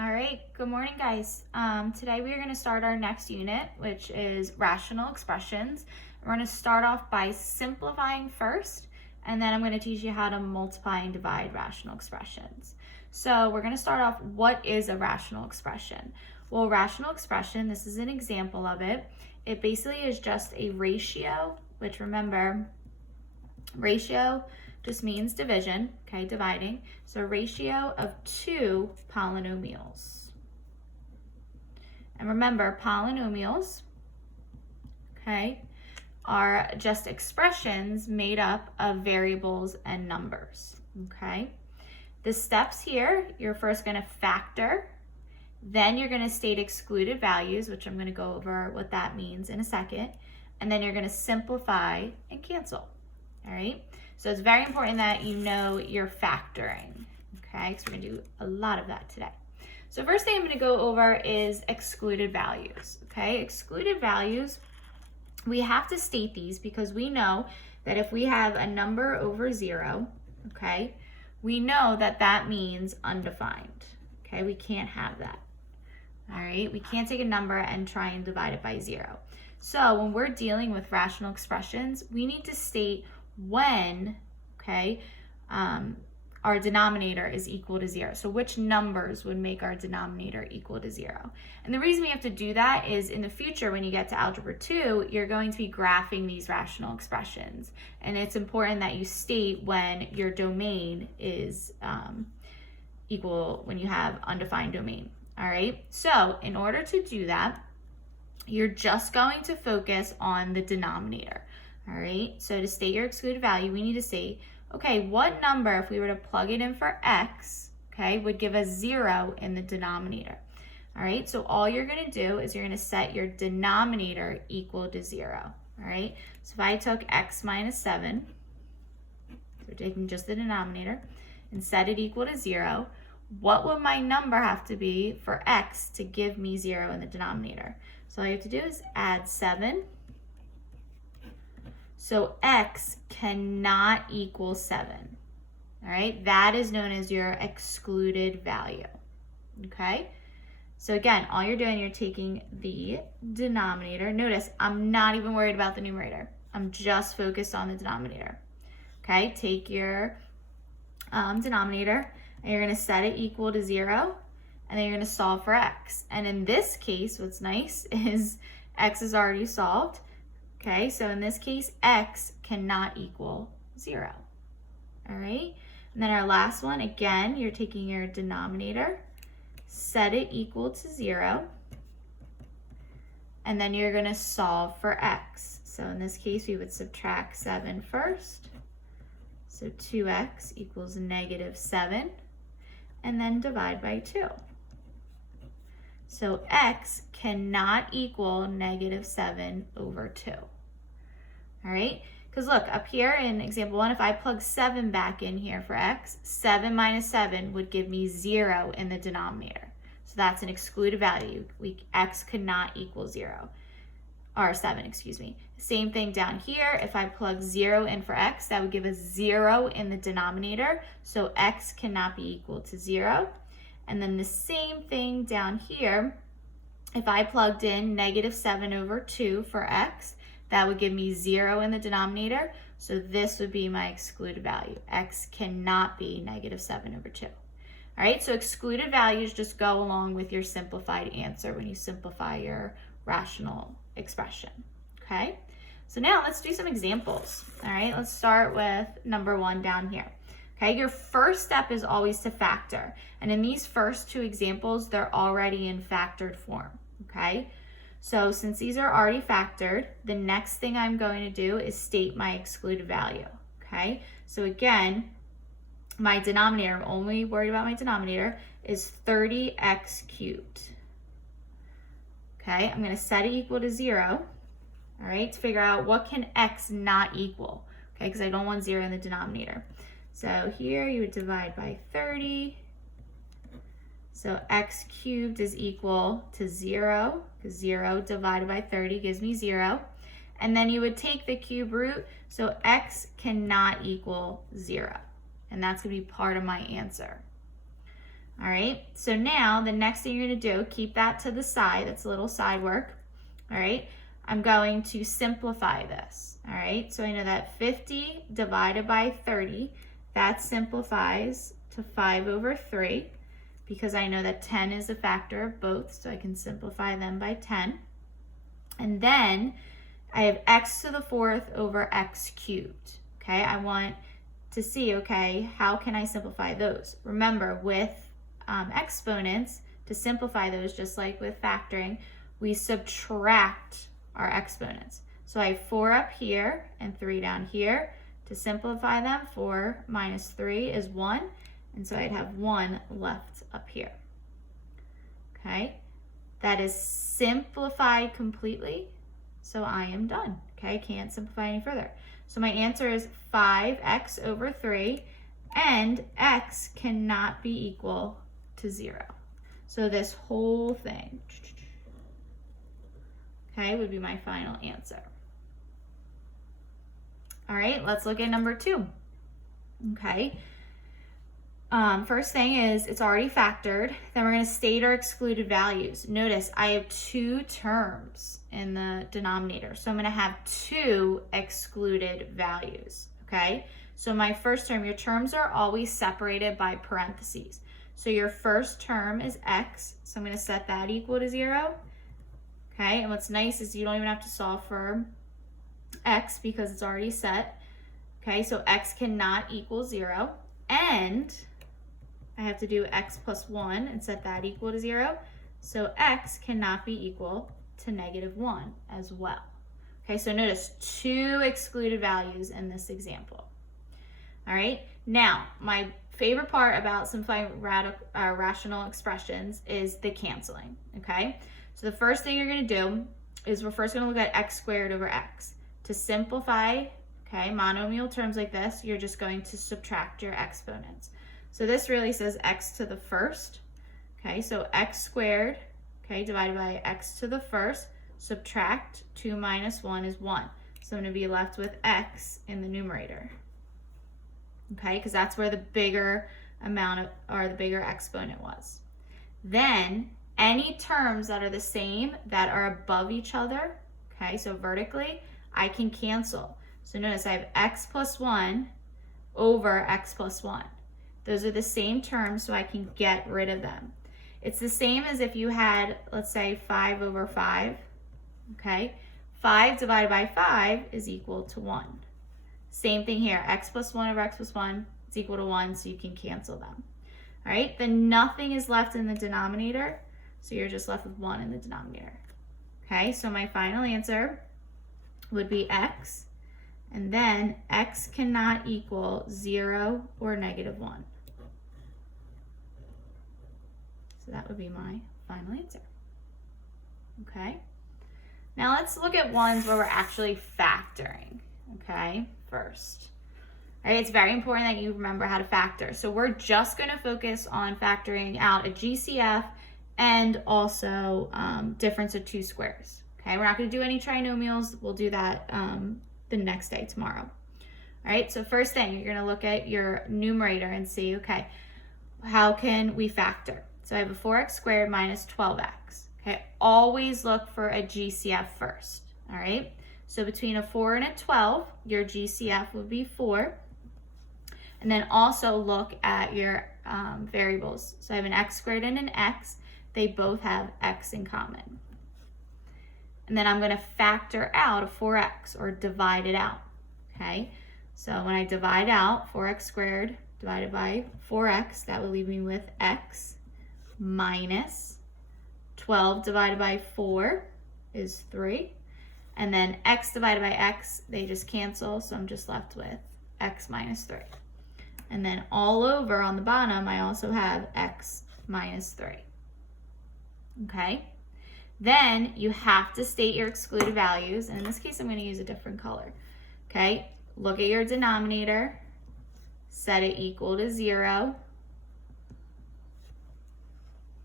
All right, good morning, guys. Today we are going to start our next unit, which is rational expressions. We're going to start off by simplifying first, and then I'm going to teach you how to multiply and divide rational expressions. So we're going to start off, what is a rational expression? Well, rational expression, this is an example of it. It basically is just a ratio, which remember, ratio just means division, okay, dividing. So a ratio of two polynomials. And remember, polynomials, okay, are just expressions made up of variables and numbers, okay? The steps here, you're first going to factor, then you're going to state excluded values, which I'm going to go over what that means in a second, and then you're going to simplify and cancel, all right? So it's very important that you know you're factoring, okay? Because we're going to do a lot of that today. So first thing I'm going to go over is excluded values, okay? Excluded values, we have to state these because we know that if we have a number over 0, okay, we know that that means undefined, okay? We can't have that, all right? We can't take a number and try and divide it by 0. So when we're dealing with rational expressions, we need to state when, okay, our denominator is equal to 0. So which numbers would make our denominator equal to 0? And the reason we have to do that is in the future, when you get to Algebra 2, you're going to be graphing these rational expressions. And it's important that you state when your domain is equal, when you have undefined domain, all right? So in order to do that, you're just going to focus on the denominator. All right, so to state your excluded value, we need to say, okay, what number, if we were to plug it in for x, okay, would give us 0 in the denominator? All right, so all you're going to do is you're going to set your denominator equal to 0. All right, so if I took x minus 7, so taking just the denominator, and set it equal to 0, what would my number have to be for x to give me 0 in the denominator? So all you have to do is add 7. So x cannot equal 7, all right? That is known as your excluded value, okay? So again, all you're doing, you're taking the denominator. Notice, I'm not even worried about the numerator. I'm just focused on the denominator, okay? Take your denominator, and you're gonna set it equal to 0, and then you're gonna solve for x. And in this case, what's nice is x is already solved. Okay, so in this case, x cannot equal 0, all right? And then our last one, again, you're taking your denominator, set it equal to 0, and then you're gonna solve for x. So in this case, we would subtract 7 first. So 2x equals negative 7, and then divide by 2. So x cannot equal negative 7 over 2. All right, because look, up here in example 1, if I plug 7 back in here for x, 7 minus 7 would give me 0 in the denominator. So that's an excluded value. X could not equal 0, or 7, excuse me. Same thing down here, if I plug 0 in for x, that would give us 0 in the denominator. So x cannot be equal to 0. And then the same thing down here, if I plugged in negative 7 over 2 for x, that would give me 0 in the denominator. So this would be my excluded value. X cannot be negative 7 over 2. All right, so excluded values just go along with your simplified answer when you simplify your rational expression, okay? So now let's do some examples, all right? Let's start with number 1 down here. Okay, your first step is always to factor. And in these first 2 examples, they're already in factored form, okay? So since these are already factored, the next thing I'm going to do is state my excluded value, okay? So again, my denominator, I'm only worried about my denominator, is 30x cubed. Okay, I'm gonna set it equal to 0, all right, to figure out what can x not equal, okay, because I don't want 0 in the denominator. So here you would divide by 30. So x cubed is equal to 0, because 0 divided by 30 gives me 0. And then you would take the cube root, so x cannot equal 0. And that's going to be part of my answer. All right, so now the next thing you're gonna do, keep that to the side, that's a little side work. All right, I'm going to simplify this. All right, so I know that 50 divided by 30, that simplifies to 5/3, because I know that 10 is a factor of both, so I can simplify them by 10. And then I have x to the 4th over x cubed. Okay, I want to see, okay, how can I simplify those? Remember, with exponents, to simplify those, just like with factoring, we subtract our exponents. So I have 4 up here and 3 down here. To simplify them, 4 minus 3 is 1, and so I'd have 1 left up here. Okay, that is simplified completely, so I am done. Okay, can't simplify any further. So my answer is 5x over 3, and x cannot be equal to 0. So this whole thing, okay, would be my final answer. All right, let's look at number 2. Okay, first thing is it's already factored. Then we're going to state our excluded values. Notice I have 2 terms in the denominator, so I'm going to have 2 excluded values. Okay, so my first term, your terms are always separated by parentheses. So your first term is x, so I'm going to set that equal to 0. Okay, and what's nice is you don't even have to solve for x because it's already set. Okay, so x cannot equal 0, and I have to do x plus 1 and set that equal to 0. So x cannot be equal to -1 as well. Okay, so notice 2 excluded values in this example. All right, now my favorite part about simplifying rational expressions is the canceling. Okay, so the first thing you're going to do is we're first going to look at x squared over x. To simplify, okay, monomial terms like this, you're just going to subtract your exponents. So this really says x to the first. Okay, so x squared, okay, divided by x to the first, subtract 2 minus 1 is 1. So I'm going to be left with x in the numerator. Okay, because that's where the bigger amount of, or the bigger exponent was. Then any terms that are the same that are above each other, okay, so vertically, I can cancel. So notice I have x plus 1 over x plus 1. Those are the same terms, so I can get rid of them. It's the same as if you had, let's say, 5 over 5. Okay, 5 divided by 5 is equal to 1. Same thing here, x plus 1 over x plus 1 is equal to 1, so you can cancel them. All right, then nothing is left in the denominator, so you're just left with 1 in the denominator. Okay, so my final answer would be x, and then x cannot equal 0 or -1. So that would be my final answer. Okay, now let's look at ones where we're actually factoring, okay, first. All right, it's very important that you remember how to factor. So we're just going to focus on factoring out a GCF and also difference of 2 squares. Okay, we're not going to do any trinomials. We'll do that the next day, tomorrow. All right, so first thing, you're going to look at your numerator and see, okay, how can we factor? So I have a 4x squared minus 12x. Okay, always look for a GCF first. All right, so between a 4 and a 12, your GCF would be 4. And then also look at your variables. So I have an x squared and an x. They both have x in common. And then I'm going to factor out a 4x, or divide it out. Okay, so when I divide out 4x squared divided by 4x, that will leave me with x minus 12 divided by 4 is 3. And then x divided by x, they just cancel, so I'm just left with x minus 3. And then all over on the bottom, I also have x minus 3. Okay? Then you have to state your excluded values. And in this case, I'm going to use a different color. Okay? Look at your denominator. Set it equal to 0.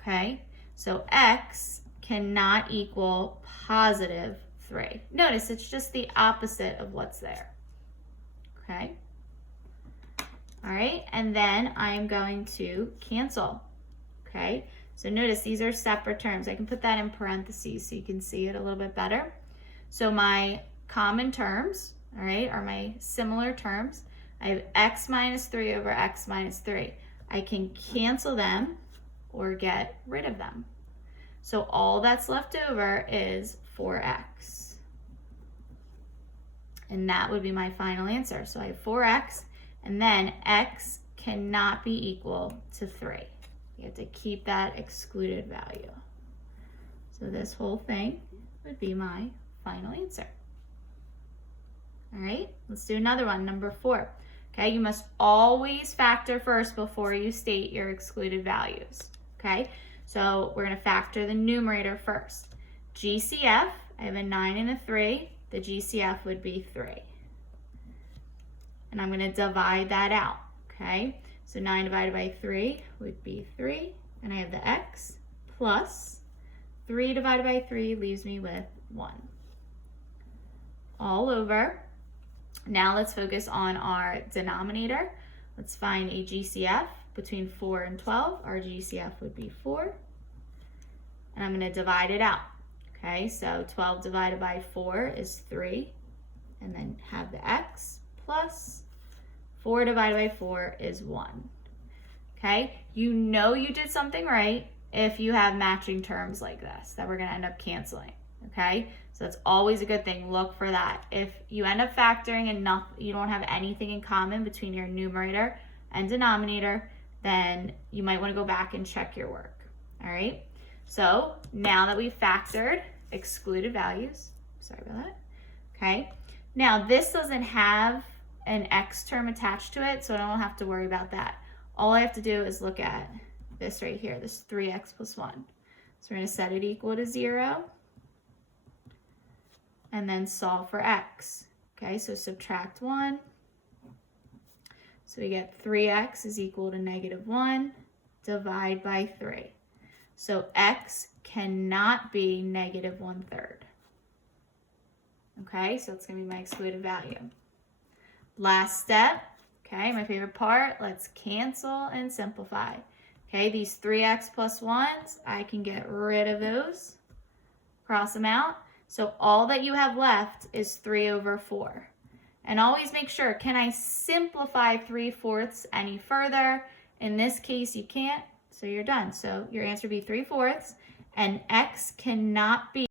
Okay? So x cannot equal positive 3. Notice it's just the opposite of what's there. Okay? All right, and then I'm going to cancel. okay? So notice these are separate terms. I can put that in parentheses so you can see it a little bit better. So my common terms, all right, are my similar terms. I have x minus 3 over x minus 3. I can cancel them or get rid of them. So all that's left over is 4x. And that would be my final answer. So I have 4x, and then x cannot be equal to 3. You have to keep that excluded value. So this whole thing would be my final answer. All right, let's do another one, number 4. Okay, you must always factor first before you state your excluded values. Okay, so we're going to factor the numerator first. GCF, I have a 9 and a 3. The GCF would be 3. And I'm going to divide that out. Okay, so 9 divided by 3 would be 3. And I have the x plus 3 divided by 3 leaves me with 1. All over. Now let's focus on our denominator. Let's find a GCF between 4 and 12. Our GCF would be 4. And I'm going to divide it out. Okay, so 12 divided by 4 is 3. And then have the x plus 4 divided by 4 is 1. Okay, you know you did something right if you have matching terms like this that we're going to end up canceling. Okay, so that's always a good thing. Look for that. If you end up factoring and you don't have anything in common between your numerator and denominator, then you might want to go back and check your work. All right, so now that we've factored excluded values, sorry about that. Okay, now this doesn't have an x term attached to it, so I don't have to worry about that. All I have to do is look at this right here, this 3x plus 1. So we're going to set it equal to 0. And then solve for x. Okay, so subtract 1. So we get 3x is equal to -1. Divide by 3. So x cannot be -1/3. Okay, so it's going to be my excluded value. Last step, okay, my favorite part, let's cancel and simplify. Okay, these 3x plus 1s, I can get rid of those. Cross them out. So all that you have left is 3 over 4. And always make sure, can I simplify 3/4 any further? In this case, you can't, so you're done. So your answer would be 3/4, and x cannot be